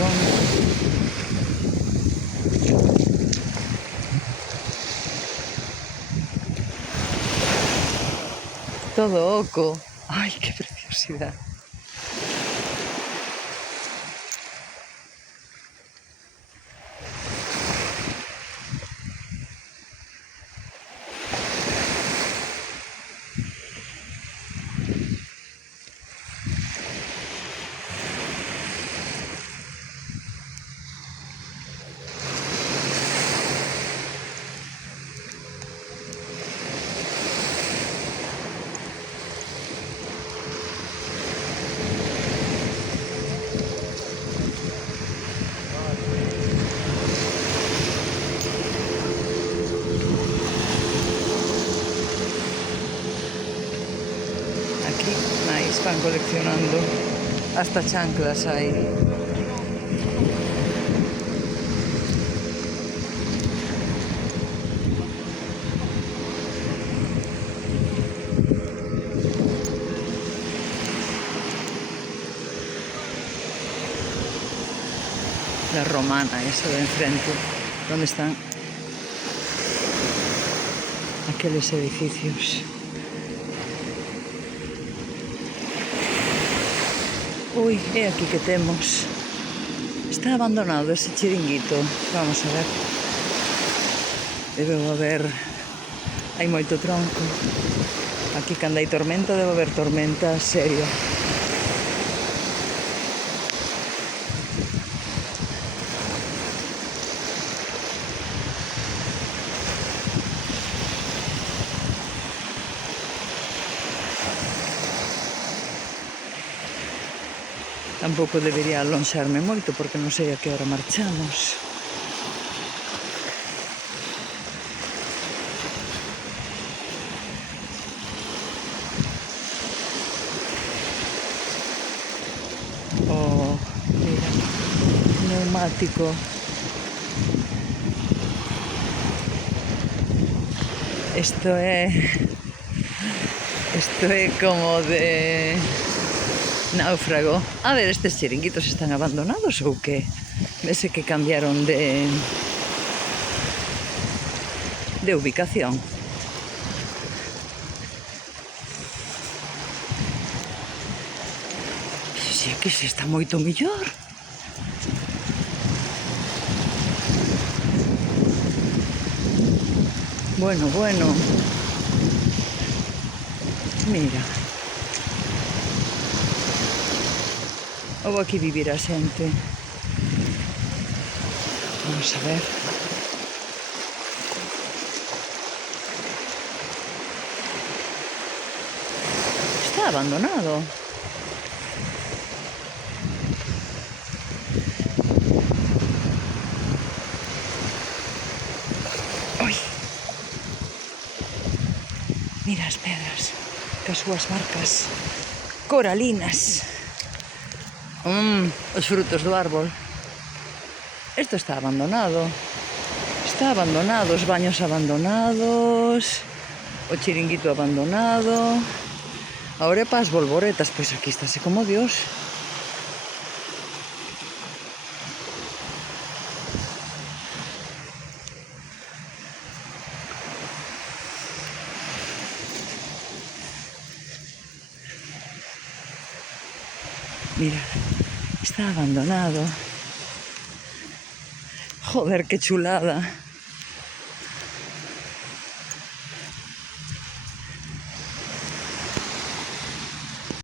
son. Todo oco. ¡Ay, qué preciosidad! Aquí máis van coleccionando hasta chanclas hai. La romana, esa de enfrente, donde están aqueles edificios. Ui, é aquí que temos. Está abandonado ese chiringuito. Vamos a ver. Debe haber... Hai moito tronco. Aquí cando hai tormenta, debe haber tormenta seria. Tampouco debería alonxarme moito porque non sei a que hora marchamos. Oh, mira, neumático. Isto é como de náufrago. A ver, estes chiringuitos están abandonados ou que? Vese que cambiaron de ubicación. Si é que se está moito mellor. Bueno. Mira. Ou aquí vivir a xente. Vamos a ver. Está abandonado. Oi. Mira as pedras, cas súas marcas coralinas. Os frutos do árbol. Isto está abandonado. Está abandonado, os baños abandonados, o chiringuito abandonado. Ahora é para as bolboretas, pois aquí estáse como Dios. Mira, está abandonado. Joder, qué chulada.